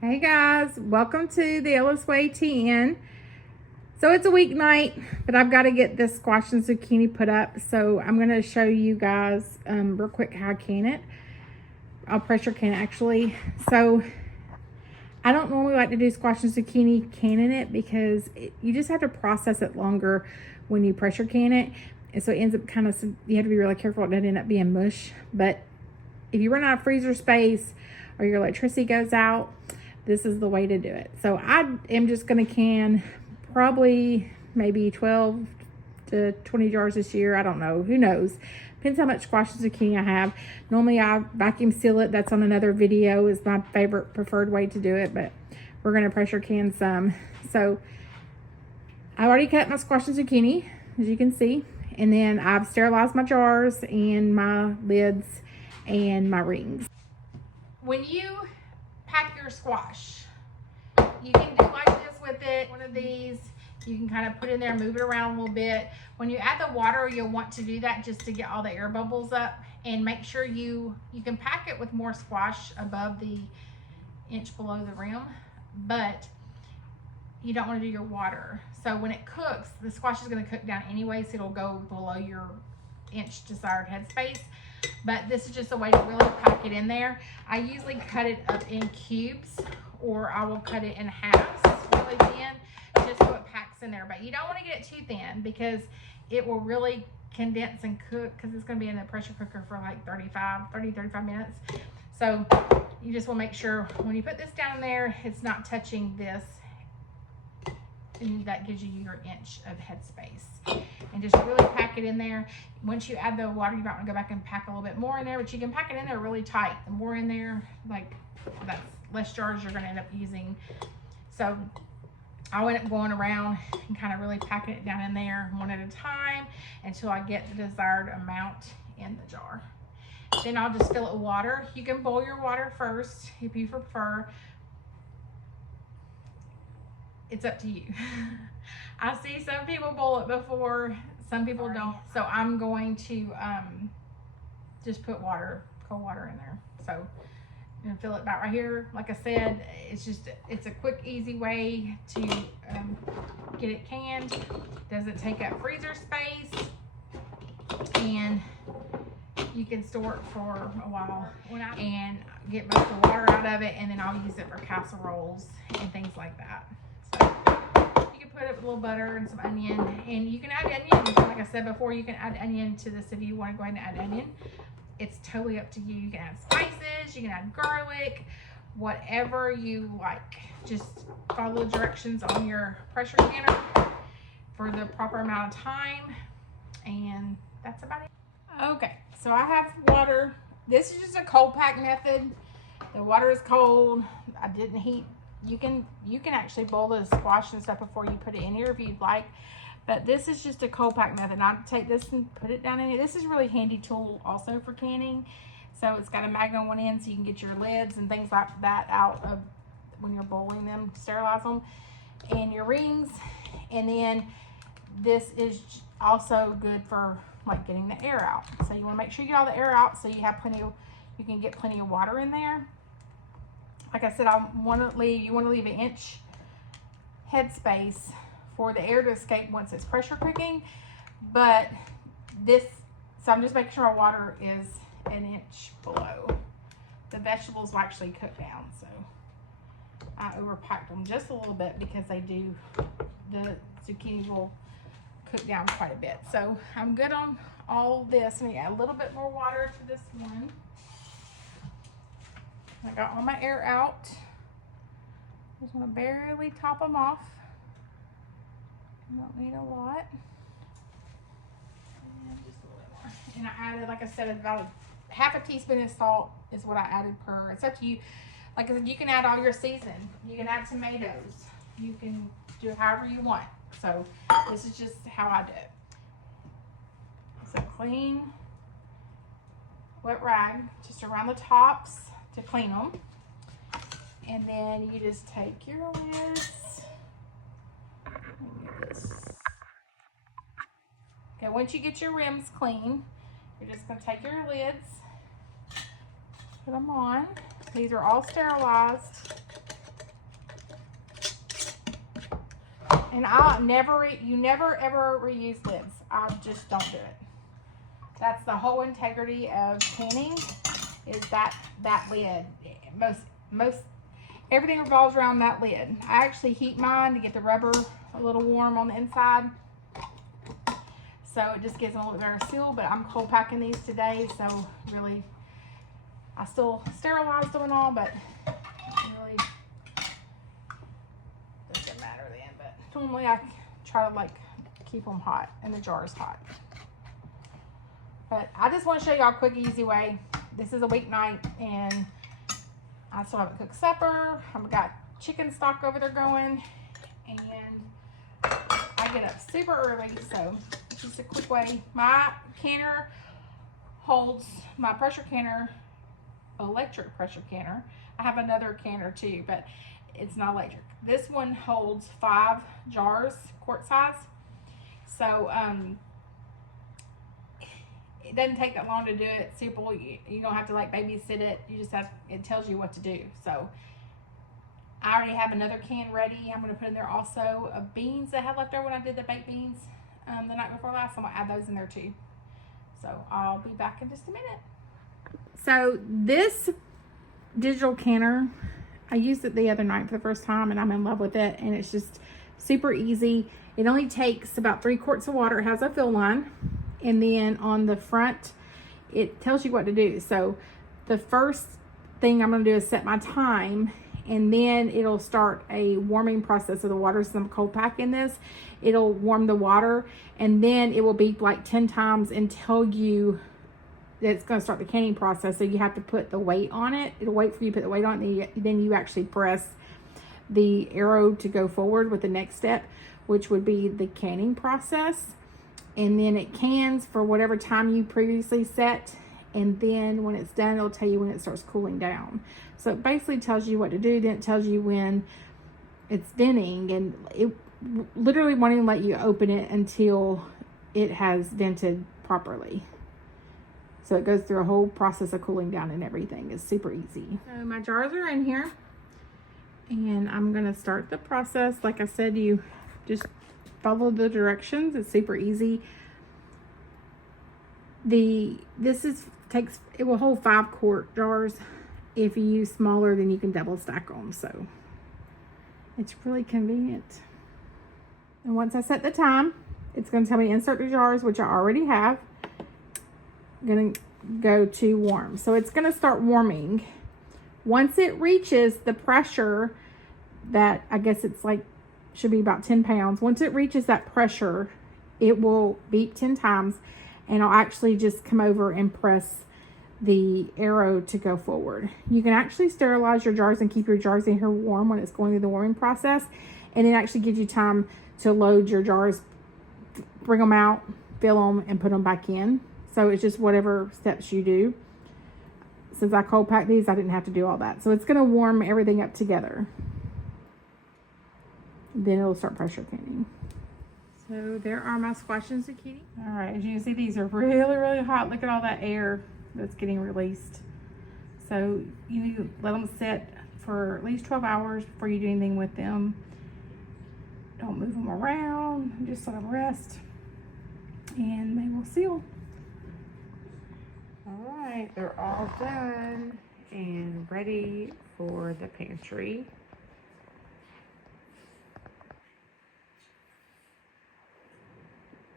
Hey guys, welcome to the Ellis Way TN. So it's a weeknight, but I've got to get this squash and zucchini put up. So I'm going to show you guys real quick how I can it. I'll pressure can actually. So I don't normally like to do squash and zucchini canning it because you just have to process it longer when you pressure can it. And so it ends up kind of, you have to be really careful it doesn't end up being mush. But if you run out of freezer space or your electricity goes out, this is the way to do it. So I am just going to can probably maybe 12 to 20 jars this year. I don't know. Who knows? Depends how much squash and zucchini I have. Normally I vacuum seal it. That's on another video. Is my favorite preferred way to do it. But we're going to pressure can some. So I already cut my squash and zucchini, as you can see. And then I've sterilized my jars and my lids and my rings. When you pack your squash, you can do like this with it. One of these you can kind of put in there, move it around a little bit. When you add the water, you'll want to do that just to get all the air bubbles up, and make sure you can pack it with more squash above the inch below the rim, but you don't want to do your water. So when it cooks, the squash is going to cook down anyway, so it'll go below your inch desired headspace. But this is just a way to really pack it in there. I usually cut it up in cubes, or I will cut it in halves really thin, just so it packs in there. But you don't want to get it too thin because it will really condense and cook, because it's going to be in the pressure cooker for like 35 minutes. So you just want to make sure when you put this down in there, it's not touching this, and that gives you your inch of headspace. And just really pack it in there. Once you add the water, you might want to go back and pack a little bit more in there, but you can pack it in there really tight. The more in there, like, that's less jars you're going to end up using. So I'll end up going around and kind of really packing it down in there one at a time until I get the desired amount in the jar. Then I'll just fill it with water. You can boil your water first if you prefer. It's up to you. I see some people boil it before, some people don't. So I'm going to just put cold water in there. So I'm gonna fill it about right here. Like I said, it's a quick, easy way to get it canned. Doesn't take up freezer space, and you can store it for a while and get most of the water out of it, and then I'll use it for casseroles and things like that. So you can put up a little butter and some onion, and you can add onion. Like I said before, you can add onion to this if you want to go ahead and add onion. It's totally up to you. You can add spices, you can add garlic, whatever you like. Just follow the directions on your pressure canner for the proper amount of time, and that's about it. Okay, so I have water. This is just a cold pack method. The water is cold. I didn't heat. You can actually boil the squash and stuff before you put it in here if you'd like. But this is just a cold pack method. I take this and put it down in here. This is a really handy tool also for canning. So it's got a magnet on one end, so you can get your lids and things like that out of when you're boiling them, sterilize them, and your rings. And then this is also good for like getting the air out. So you want to make sure you get all the air out, so you have you can get plenty of water in there. Like I said, you want to leave an inch headspace for the air to escape once it's pressure cooking. But so I'm just making sure our water is an inch below. The vegetables will actually cook down, so I overpacked them just a little bit because the zucchini will cook down quite a bit. So I'm good on all this. Let me add a little bit more water to this one. I got all my air out. Just want to barely top them off. You don't need a lot. And just a little bit more. And I added, like I said, about half a teaspoon of salt is what I added per. It's up to you. Like I said, you can add all your season. You can add tomatoes. You can do it however you want. So this is just how I do it. So clean wet rag just around the tops to clean them, and then you just take your lids. Okay, once you get your rims clean, you're just going to take your lids, put them on. These are all sterilized. And you never ever reuse lids. I just don't do it. That's the whole integrity of canning, is that lid. Most everything revolves around that lid. I actually heat mine to get the rubber a little warm on the inside, so it just gives them a little better seal. But I'm cold packing these today, so really, I still sterilized them and all, but it really doesn't matter then. But normally I try to like keep them hot and the jars hot. But I just want to show y'all a quick, easy way. This is a weeknight, and I still haven't cooked supper. I've got chicken stock over there going, and I get up super early, so it's just a quick way. My canner holds, my pressure canner, electric pressure canner. I have another canner too, but it's not electric. This one holds 5 jars, quart size. So, it doesn't take that long to do it. Simple. You don't have to like babysit it. You just have, it tells you what to do. So I already have another can ready. I'm going to put in there also of beans that I had left over when I did the baked beans the night before last. I'm going to add those in there too. So I'll be back in just a minute. So this digital canner, I used it the other night for the first time, and I'm in love with it. And it's just super easy. It only takes about 3 quarts of water. It has a fill line. And then on the front, it tells you what to do. So the first thing I'm going to do is set my time, and then it'll start a warming process of the water. Since I'm cold packing this, it'll warm the water, and then it will beep like 10 times and tell you that it's going to start the canning process. So you have to put the weight on it. It'll wait for you to put the weight on it, and then you actually press the arrow to go forward with the next step, which would be the canning process. And then it cans for whatever time you previously set. And then when it's done, it'll tell you when it starts cooling down. So it basically tells you what to do. Then it tells you when it's venting. And it literally won't even let you open it until it has vented properly. So it goes through a whole process of cooling down and everything. It's super easy. So my jars are in here. And I'm going to start the process. Like I said, you just follow the directions. It's super easy. It will hold 5 quart jars. If you use smaller, then you can double stack them. So it's really convenient. And once I set the time, it's going to tell me to insert the jars, which I already have. I'm going to go to warm. So it's going to start warming. Once it reaches the pressure that, I guess it's like, should be about 10 pounds. Once it reaches that pressure, it will beep 10 times, and I'll actually just come over and press the arrow to go forward. You can actually sterilize your jars and keep your jars in here warm when it's going through the warming process, and it actually gives you time to load your jars, bring them out, fill them, and put them back in. So it's just whatever steps you do. Since I cold packed these, I didn't have to do all that. So it's going to warm everything up together. Then it'll start pressure canning. So there are my squash and zucchini. All right, as you can see, these are really, really hot. Look at all that air that's getting released. So you need to let them sit for at least 12 hours before you do anything with them. Don't move them around, just let them rest, and they will seal. All right, they're all done and ready for the pantry.